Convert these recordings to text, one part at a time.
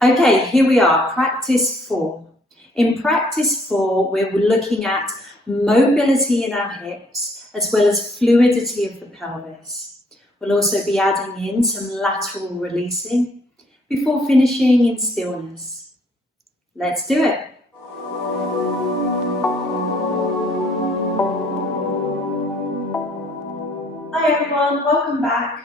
Okay, here we are, practice 4. In practice 4, we're looking at mobility in our hips as well as fluidity of the pelvis. We'll also be adding in some lateral releasing before finishing in stillness. Let's do it. Hi everyone, welcome back.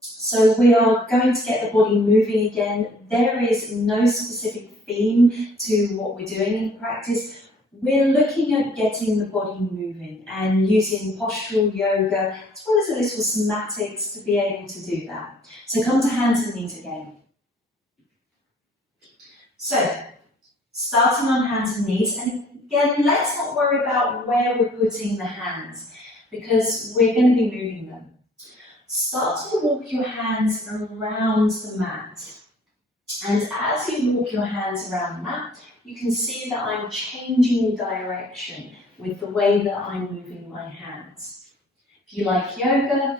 So we are going to get the body moving again. There is no specific theme to what we're doing in practice. We're looking at getting the body moving and using postural yoga as well as a little somatics to be able to do that. So come to hands and knees again. So starting on hands and knees, and again, let's not worry about where we're putting the hands because we're going to be moving them. Start to walk your hands around the mat. And as you walk your hands around the mat, you can see that I'm changing direction with the way that I'm moving my hands. If you like yoga,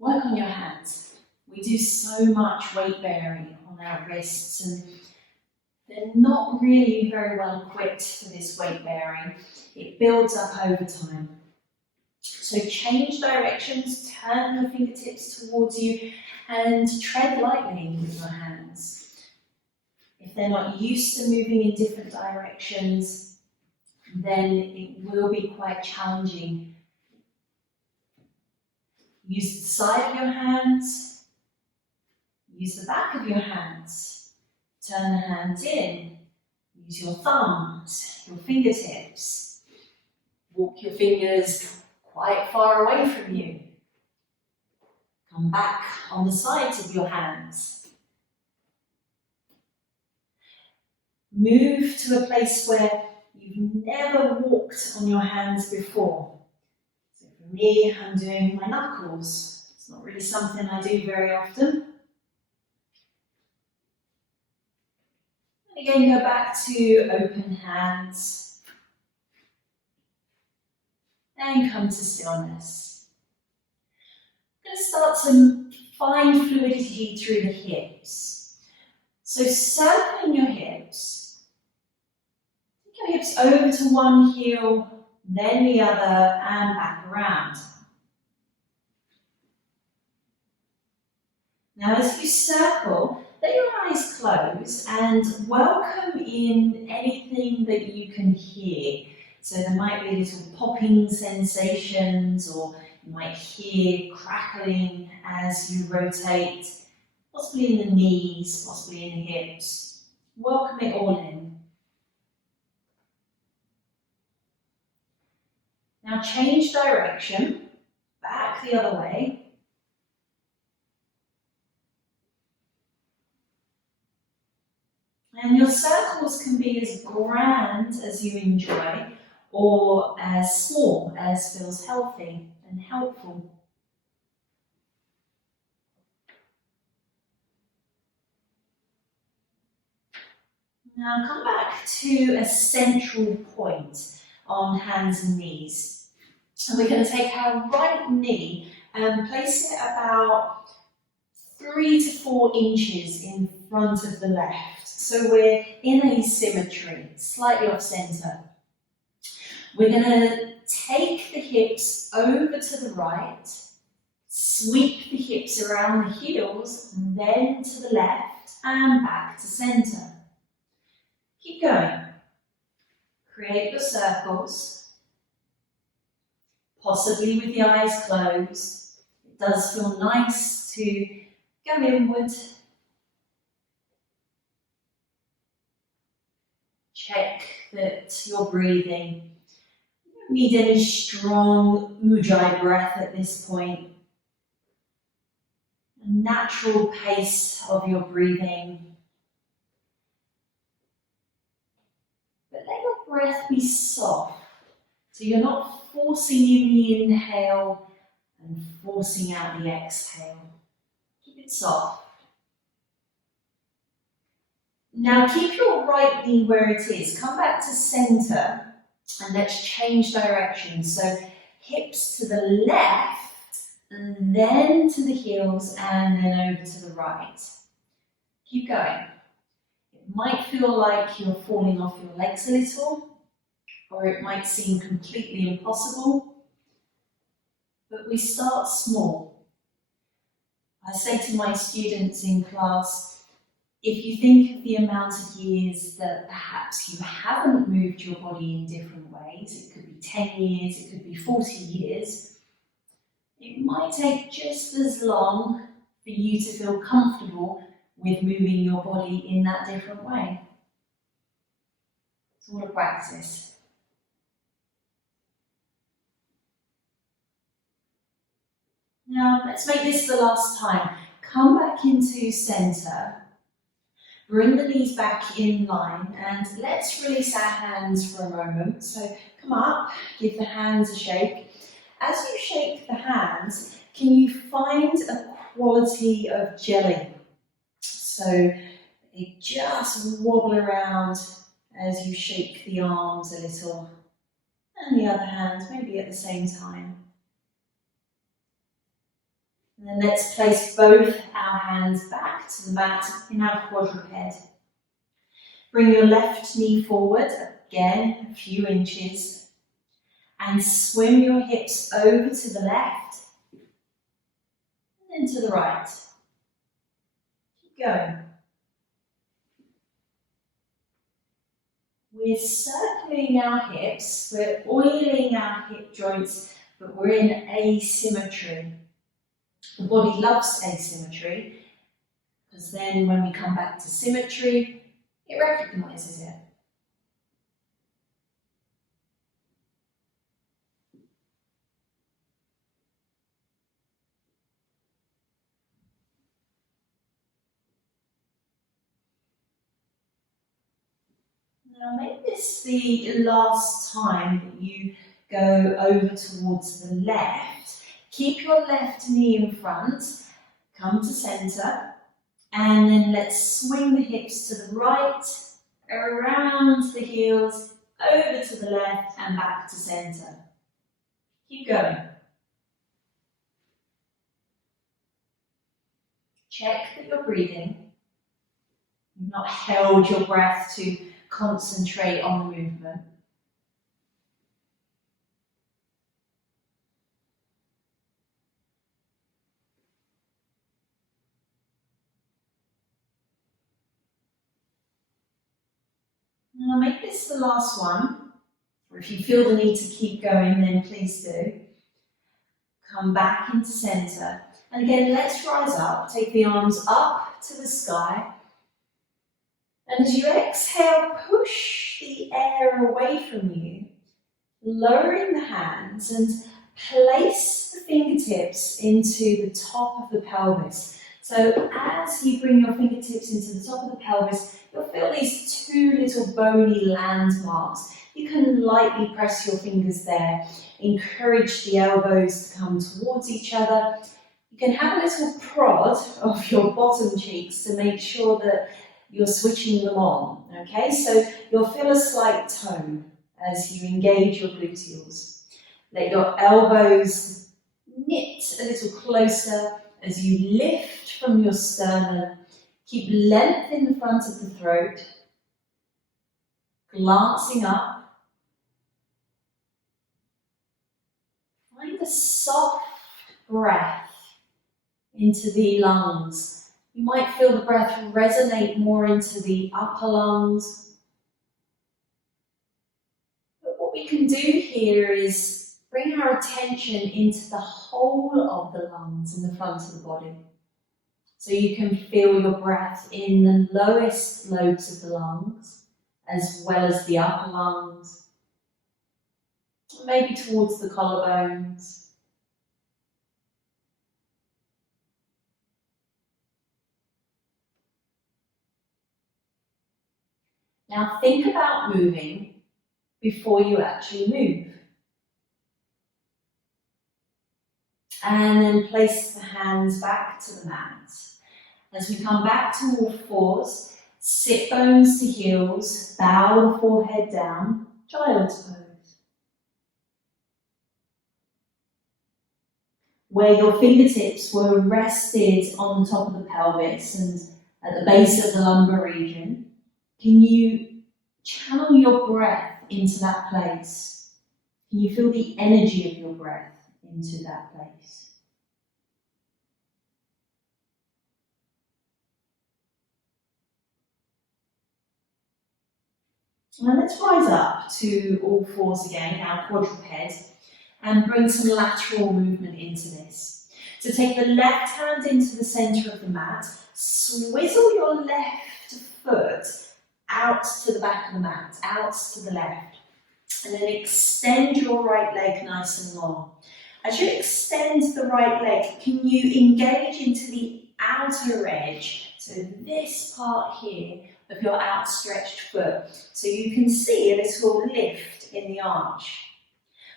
work on your hands. We do so much weight bearing on our wrists and they're not really very well equipped for this weight bearing. It builds up over time. So change directions, turn your fingertips towards you and tread lightly with your hands. If they're not used to moving in different directions, then it will be quite challenging. Use the side of your hands, use the back of your hands, turn the hands in, use your thumbs, your fingertips, walk your fingers quite far away from you. Come back on the sides of your hands. Move to a place where you've never walked on your hands before. So for me, I'm doing my knuckles. It's not really something I do very often. And again, go back to open hands. And come to stillness. I'm going to start to find fluidity through the hips. So circling your hips. Take your hips over to one heel, then the other, and back around. Now as you circle, let your eyes close and welcome in anything that you can hear. So there might be little popping sensations, or you might hear crackling as you rotate, possibly in the knees, possibly in the hips. Welcome it all in. Now change direction, back the other way. And your circles can be as grand as you enjoy, or as small as feels healthy and helpful. Now come back to a central point on hands and knees. And we're going to take our right knee and place it about 3 to 4 inches in front of the left. So we're in asymmetry, slightly off center. We're going to take the hips over to the right, sweep the hips around the heels, and then to the left and back to center. Keep going. Create your circles, possibly with the eyes closed. It does feel nice to go inward. Check that you're breathing. You don't need any strong ujjayi breath at this point. A natural pace of your breathing. But let your breath be soft. So you're not forcing in the inhale and forcing out the exhale. Keep it soft. Now keep your right knee where it is. Come back to center and let's change direction. So hips to the left and then to the heels and then over to the right. Keep going. might feel like you're falling off your legs a little, or it might seem completely impossible, but we start small. I say to my students in class, if you think of the amount of years that perhaps you haven't moved your body in different ways, it could be 10 years, it could be 40 years, it might take just as long for you to feel comfortable with moving your body in that different way. It's all a practice. Now, let's make this the last time. Come back into centre. Bring the knees back in line and let's release our hands for a moment. So come up, give the hands a shake. As you shake the hands, can you find a quality of jelly? So they just wobble around as you shake the arms a little. And the other hand, maybe at the same time. And then let's place both our hands back to the mat in our quadruped. Bring your left knee forward, again, a few inches. And swim your hips over to the left and then to the right. Keep going. We're circling our hips, we're oiling our hip joints, but we're in asymmetry. The body loves asymmetry, because then when we come back to symmetry, it recognises it. Now make this the last time that you go over towards the left. Keep your left knee in front, come to centre, and then let's swing the hips to the right, around the heels, over to the left and back to centre. Keep going. Check that you're breathing. You've not held your breath to concentrate on the movement. Now make this the last one, or if you feel the need to keep going, then please do. Come back into centre. And again, let's rise up, take the arms up to the sky. And as you exhale, push the air away from you, lowering the hands and place the fingertips into the top of the pelvis. So as you bring your fingertips into the top of the pelvis, you'll feel these two little bony landmarks. You can lightly press your fingers there, encourage the elbows to come towards each other. You can have a little prod of your bottom cheeks to make sure that you're switching them on, okay? So you'll feel a slight tone as you engage your gluteals. Let your elbows knit a little closer as you lift from your sternum. Keep length in the front of the throat, glancing up. Find a soft breath into the lungs. You might feel the breath resonate more into the upper lungs. But what we can do here is bring our attention into the whole of the lungs in the front of the body. So you can feel your breath in the lowest lobes of the lungs, as well as the upper lungs, maybe towards the collarbones. Now think about moving before you actually move. And then place the hands back to the mat. As we come back to all fours, sit bones to heels, bow the forehead down, child's pose. Where your fingertips were rested on the top of the pelvis and at the base of the lumbar region, Can you channel your breath into that place? Can you feel the energy of your breath into that place? Now let's rise up to all fours again, our quadruped, and bring some lateral movement into this. So take the left hand into the centre of the mat, swizzle your left foot out to the back of the mat, out to the left, and then extend your right leg nice and long. As you extend the right leg, can you engage into the outer edge, so this part here of your outstretched foot, so you can see a little lift in the arch.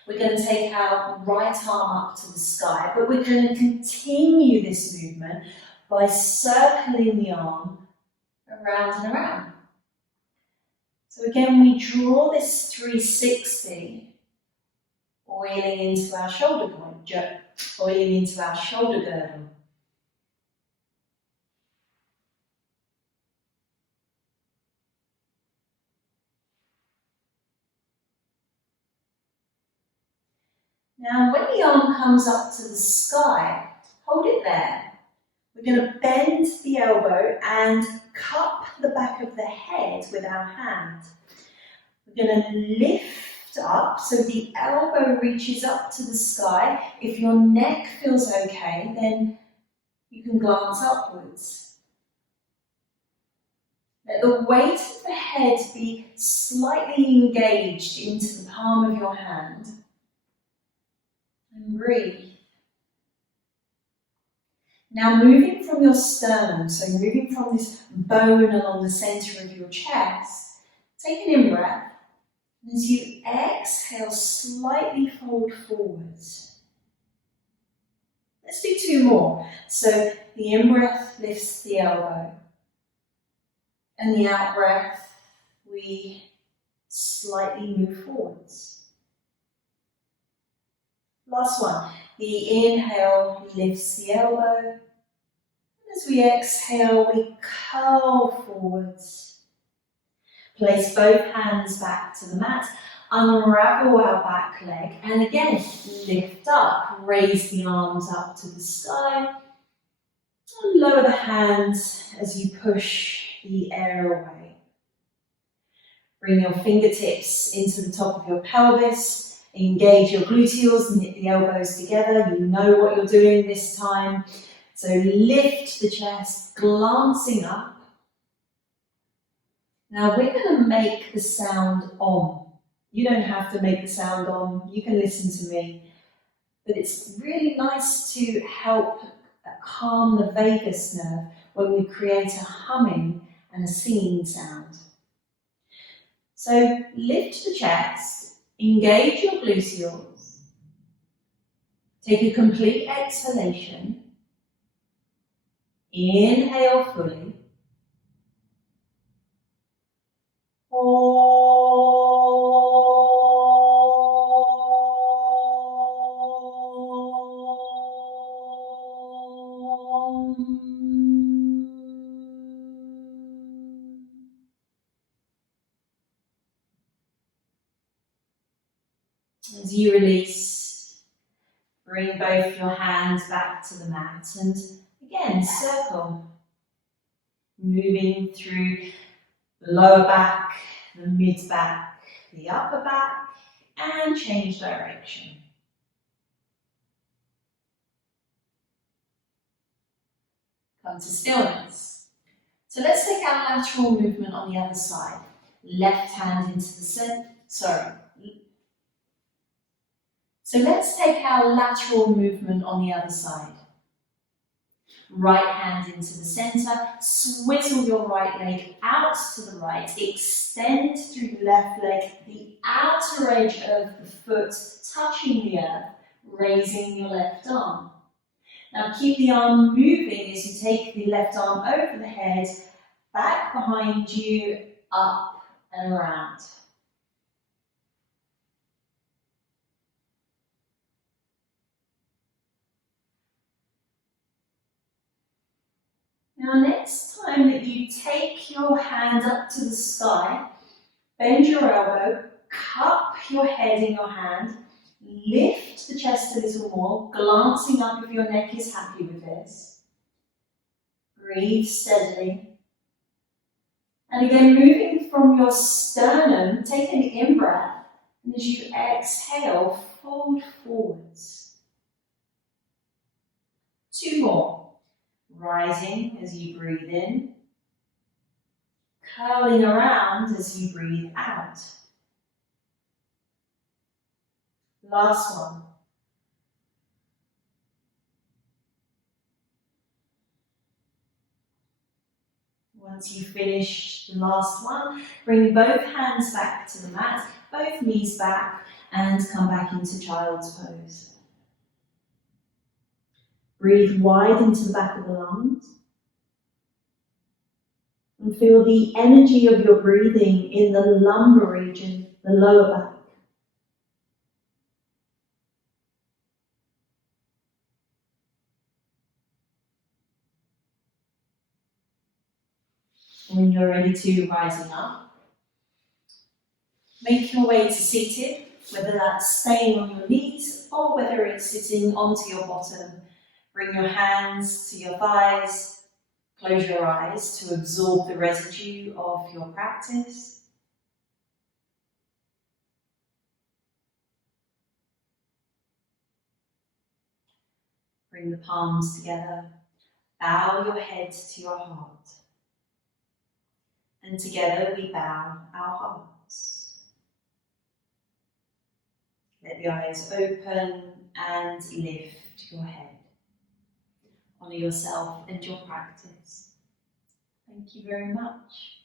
We're going to take our right arm up to the sky, but we're going to continue this movement by circling the arm around and around. So again, we draw this 360, oiling into our shoulder point, oiling into our shoulder girdle. Now, when the arm comes up to the sky, hold it there. We're going to bend the elbow and cup the back of the head with our hand. We're going to lift up so the elbow reaches up to the sky. If your neck feels okay, then you can glance upwards. Let the weight of the head be slightly engaged into the palm of your hand. And breathe. Now moving from your sternum, so moving from this bone along the centre of your chest, take an in-breath. And as you exhale, slightly fold forwards. Let's do two more. So the in-breath lifts the elbow. And the out-breath, we slightly move forwards. Last one. The inhale lifts the elbow. And as we exhale, we curl forwards. Place both hands back to the mat. Unravel our back leg. And again, lift up. Raise the arms up to the sky. And lower the hands as you push the air away. Bring your fingertips into the top of your pelvis. Engage your gluteals, knit the elbows together. You know what you're doing this time. So lift the chest, glancing up. Now we're going to make the sound Om. You don't have to make the sound Om. You can listen to me. But it's really nice to help calm the vagus nerve when we create a humming and a singing sound. So lift the chest. Engage your gluteals. Take a complete exhalation. Inhale fully. As you release, bring both your hands back to the mat and again circle, moving through the lower back, the mid back, the upper back, and change direction. Come to stillness. So let's take our lateral movement on the other side. Left hand into the center, So let's take our lateral movement on the other side. Right hand into the centre, swizzle your right leg out to the right, extend through the left leg, the outer edge of the foot touching the earth, raising your left arm. Now keep the arm moving as you take the left arm over the head, back behind you, up and around. Now, next time that you take your hand up to the sky, bend your elbow, cup your head in your hand, lift the chest a little more, glancing up if your neck is happy with this. Breathe steadily. And again, moving from your sternum, take an in-breath, and as you exhale, fold forwards. 2 more. Rising as you breathe in, curling around as you breathe out. Last one. Once you've finished the last one, bring both hands back to the mat, both knees back, and come back into child's pose. Breathe wide into the back of the lungs. And feel the energy of your breathing in the lumbar region, the lower back. When you're ready to, rising up. Make your way to seated, whether that's staying on your knees or whether it's sitting onto your bottom. Bring your hands to your thighs, close your eyes to absorb the residue of your practice. Bring the palms together, bow your head to your heart. And together we bow our hearts. Let the eyes open and lift your head. Honour yourself and your practice. Thank you very much.